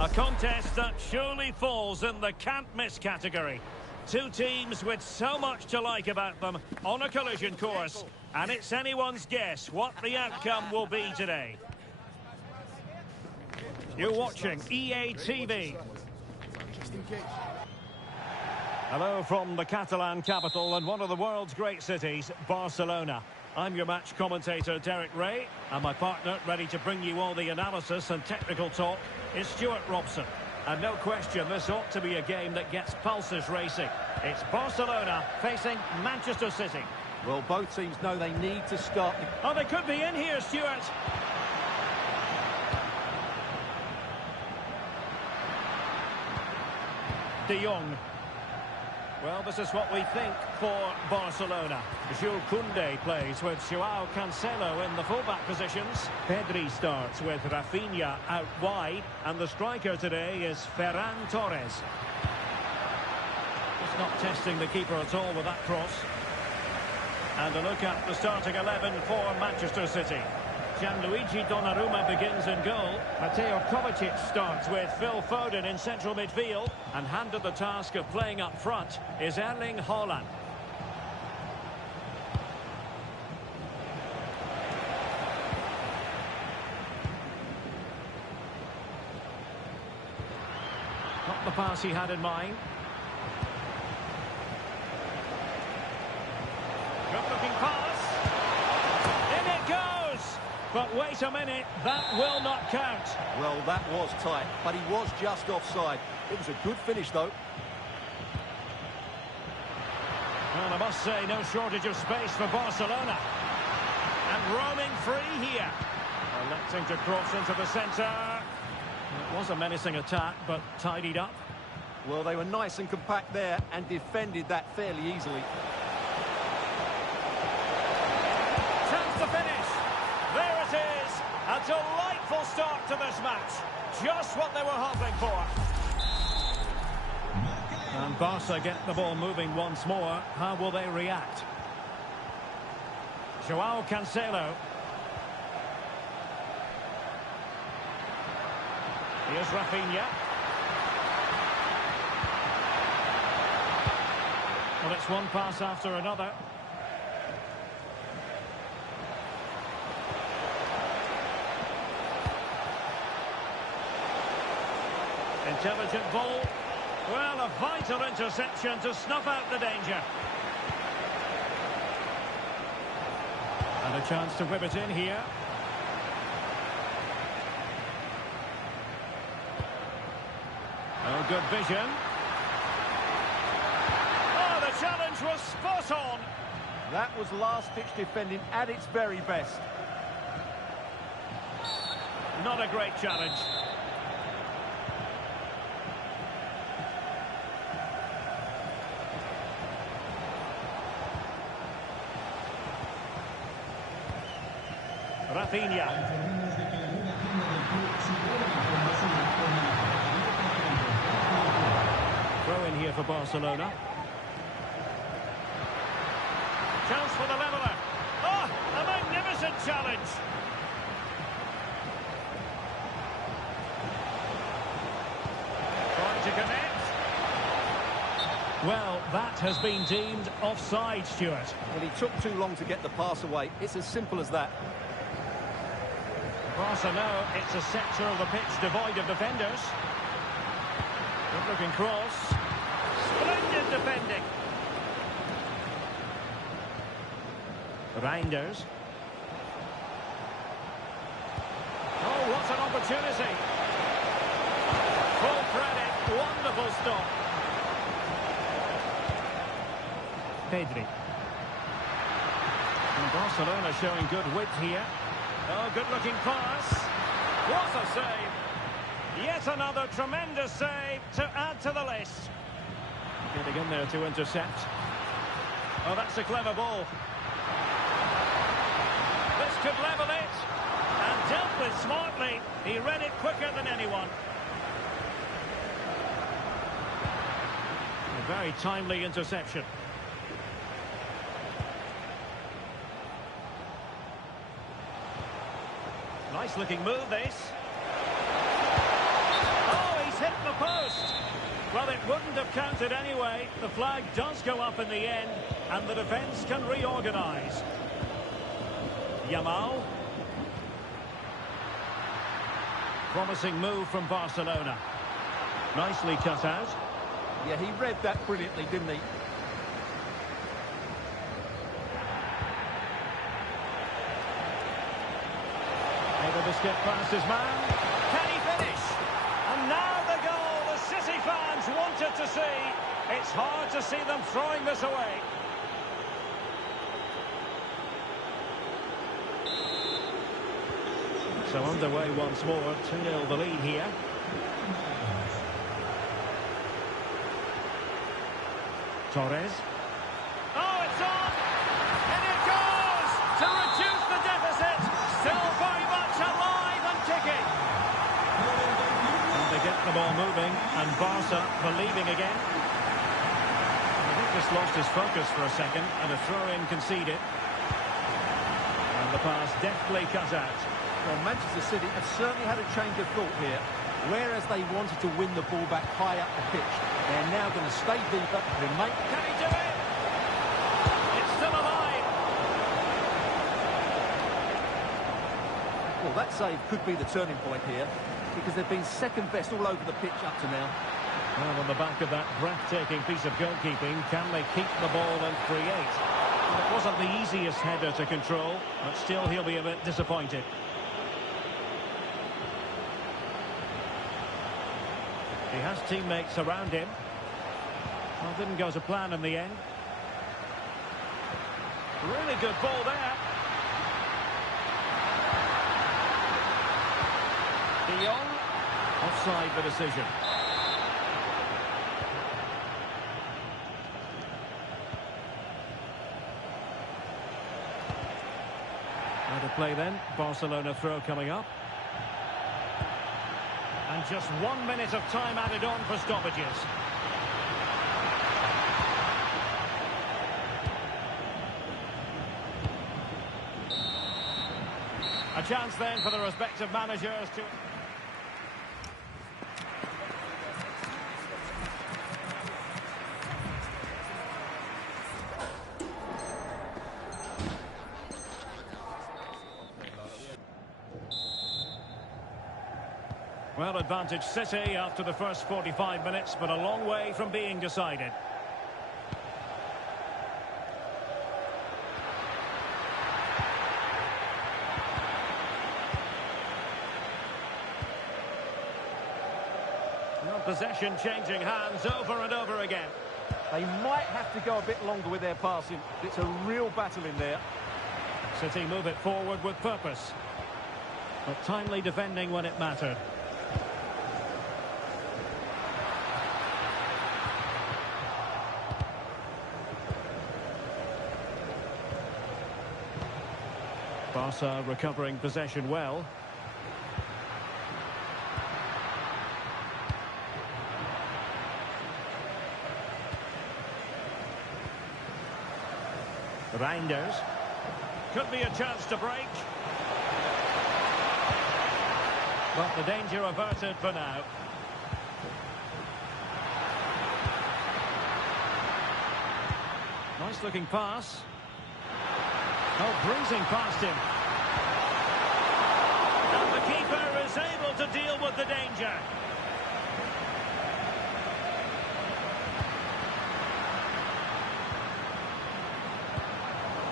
A contest that surely falls in the can't-miss category. Two teams with so much to like about them on a collision course. And it's anyone's guess what the outcome will be today. You're watching EA TV. Hello from the Catalan capital and one of the world's great cities, Barcelona. I'm your match commentator, Derek Ray, and my partner, ready to bring you all the analysis and technical talk, is Stuart Robson. And no question, this ought to be a game that gets pulses racing. It's Barcelona facing Manchester City. Well, both teams know they need to start. Oh, they could be in here, Stuart. De Jong. Well, this is what we think for Barcelona. Jules Koundé plays with Joao Cancelo in the fullback positions. Pedri starts with Rafinha out wide. And the striker today is Ferran Torres. Just not testing the keeper at all with that cross. And a look at the starting 11 for Manchester City. Gianluigi Donnarumma begins in goal. Mateo Kovacic starts with Phil Foden in central midfield. And handed the task of playing up front is Erling Haaland. Not the pass he had in mind. Good looking pass. In it goes! But wait a minute, that will not count. Well, that was tight, but he was just offside. It was a good finish, though. Well, I must say, no shortage of space for Barcelona. And roaming free here. Electing to cross into the centre. It was a menacing attack, but tidied up. Well, they were nice and compact there and defended that fairly easily. Chance to finish. There it is. A delightful start to this match. Just what they were hoping for. And Barca get the ball moving once more. How will they react? Joao Cancelo. Here's Rafinha. Well, it's one pass after another. Intelligent ball. Well, a vital interception to snuff out the danger. And a chance to whip it in here. Oh, good vision. Oh, the challenge was spot on. That was last-ditch defending at its very best. Not a great challenge. Rafinha. Throw in here for Barcelona. Chance for the leveller. Oh, a magnificent challenge. Trying to connect. Well, that has been deemed offside, Stuart. Well, he took too long to get the pass away. It's as simple as that. Barca know it's a sector of the pitch devoid of defenders. Good looking cross. Splendid defending. Reinders. Oh, what an opportunity. Full credit. Wonderful stop. Pedri. And Barcelona showing good width here. Oh, good-looking pass. What a save. Yet another tremendous save to add to the list. Getting in there to intercept. Oh, that's a clever ball. This could level it. And dealt with smartly. He read it quicker than anyone. A very timely interception. Nice looking move, this. Oh, post. Well, it wouldn't have counted anyway. The flag does go up in the end, and the defence can reorganise. Yamal. Promising move from Barcelona. Nicely cut out. Yeah, he read that brilliantly, didn't he? Able to skip past his man. Can he finish? And now the goal the City fans wanted to see. It's hard to see them throwing this away. So underway once more, 2-0 the lead here. Torres. Oh, it's on! And it goes! To reduce the deficit! Still very much alive and kicking. And they get the ball moving, and Barca believing again. He just lost his focus for a second, and a throw-in conceded. And the pass deftly cut out. Well, Manchester City have certainly had a change of thought here. Whereas they wanted to win the ball back high up the pitch, they're now going to stay deeper, remain... Can he do it? It's still alive. Well, that save could be the turning point here, because they've been second best all over the pitch up to now. Well, on the back of that breathtaking piece of goalkeeping, can they keep the ball and create? Well, it wasn't the easiest header to control, but still he'll be a bit disappointed. He has teammates around him. Well, didn't go to plan in the end. Really good ball there. De Jong. Offside the decision. Out of play then. Barcelona throw coming up. And just 1 minute of time added on for stoppages. A chance then for the respective managers to... Well, advantage City after the first 45 minutes, but a long way from being decided. Well, possession changing hands over and over again. They might have to go a bit longer with their passing. It's a real battle in there. City move it forward with purpose. But timely defending when it mattered. Barca recovering possession well. Reinders. Could be a chance to break. But the danger averted for now. Nice looking pass. Oh, breezing past him. And the keeper is able to deal with the danger.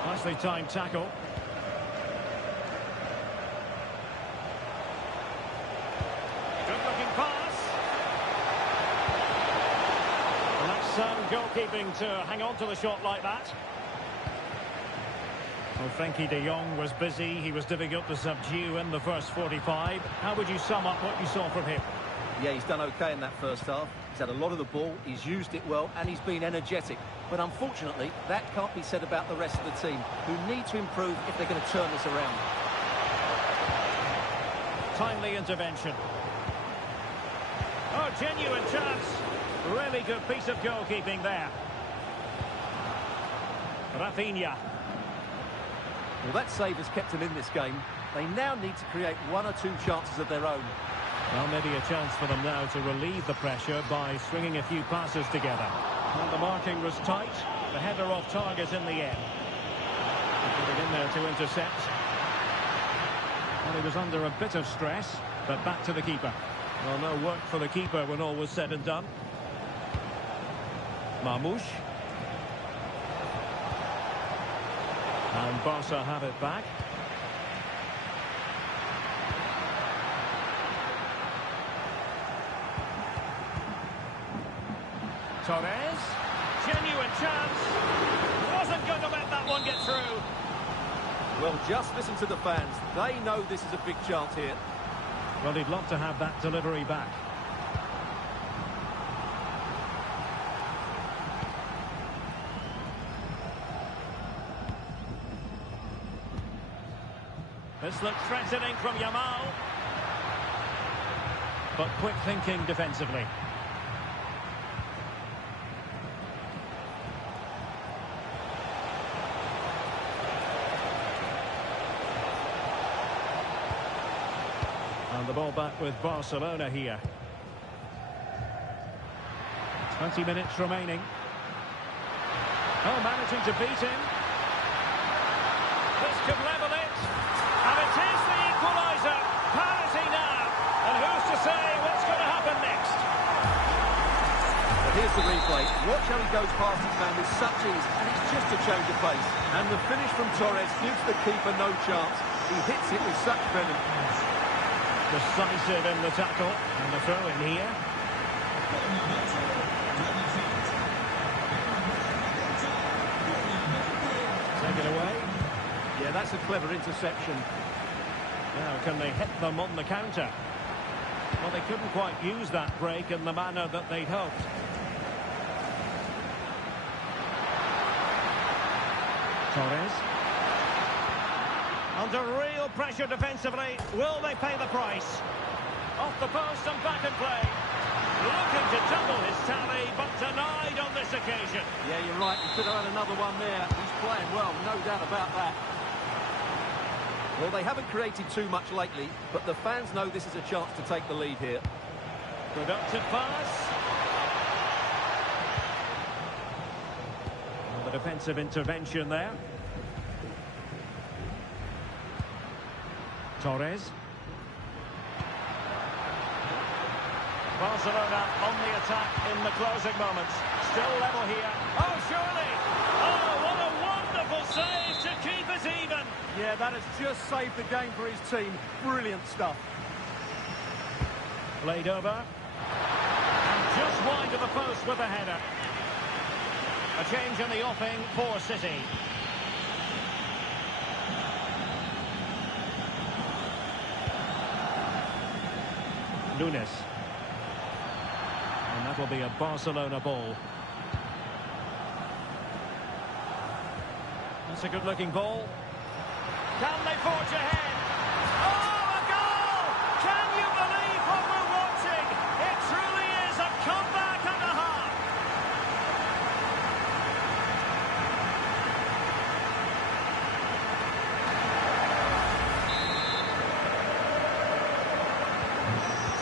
Nicely timed tackle. Good looking pass. And that's some goalkeeping to hang on to the shot like that. Well, Frankie de Jong was busy. He was difficult to subdue in the first 45. How would you sum up what you saw from him? Yeah, he's done okay in that first half. He's had a lot of the ball, he's used it well, and he's been energetic. But unfortunately, that can't be said about the rest of the team, who need to improve if they're going to turn this around. Timely intervention. Oh, genuine chance. Really good piece of goalkeeping there. Rafinha. Well, that save has kept them in this game. They now need to create one or two chances of their own. Well, maybe a chance for them now to relieve the pressure by swinging a few passes together. Well, the marking was tight. The header off target in the end. Getting in there to intercept. Well, he was under a bit of stress, but back to the keeper. Well, no work for the keeper when all was said and done. Marmoush. And Barca have it back. Torres. Genuine chance. Wasn't going to let that one get through. Well, just listen to the fans. They know this is a big chance here. Well, he'd love to have that delivery back. This looks threatening from Yamal. But quick thinking defensively. And the ball back with Barcelona here. 20 minutes remaining. Oh, managing to beat him. This could level it. And it is the equaliser. Parity now. And who's to say what's going to happen next? But here's the replay. Watch how he goes past his man with such ease. And it's just a change of pace. And the finish from Torres gives the keeper no chance. He hits it with such venom. Decisive in the tackle. And the throw in here. Take it away. Yeah, that's a clever interception. Now, can they hit them on the counter? Well, they couldn't quite use that break in the manner that they'd hoped. Torres. Under real pressure defensively. Will they pay the price? Off the post and back in play. Looking to double his tally, but denied on this occasion. Yeah, you're right. He could have had another one there. He's playing well, no doubt about that. Well, they haven't created too much lately, but the fans know this is a chance to take the lead here. Productive pass. Well, the defensive intervention there. Torres. Barcelona on the attack in the closing moments. Still level here. Oh, surely! Oh, what a wonderful save to keep it even! Yeah, that has just saved the game for his team. Brilliant stuff. Played over. And just wide of the post with a header. A change in the offing for City. Nunes. And that will be a Barcelona ball. That's a good-looking ball. Can they forge ahead? Oh, a goal! Can you believe what we're watching? It truly is a comeback and a half.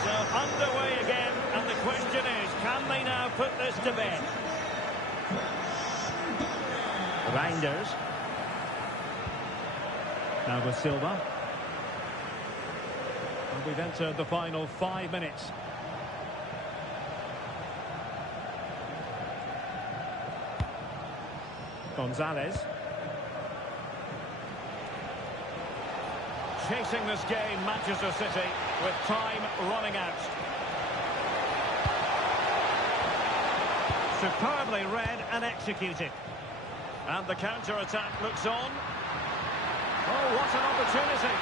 So underway again, and the question is, can they now put this to bed? Reinders. Now with Silva. And we've entered the final 5 minutes. Gonzalez. Chasing this game, Manchester City, with time running out. Superbly read and executed. And the counter-attack looks on. Oh, what an opportunity.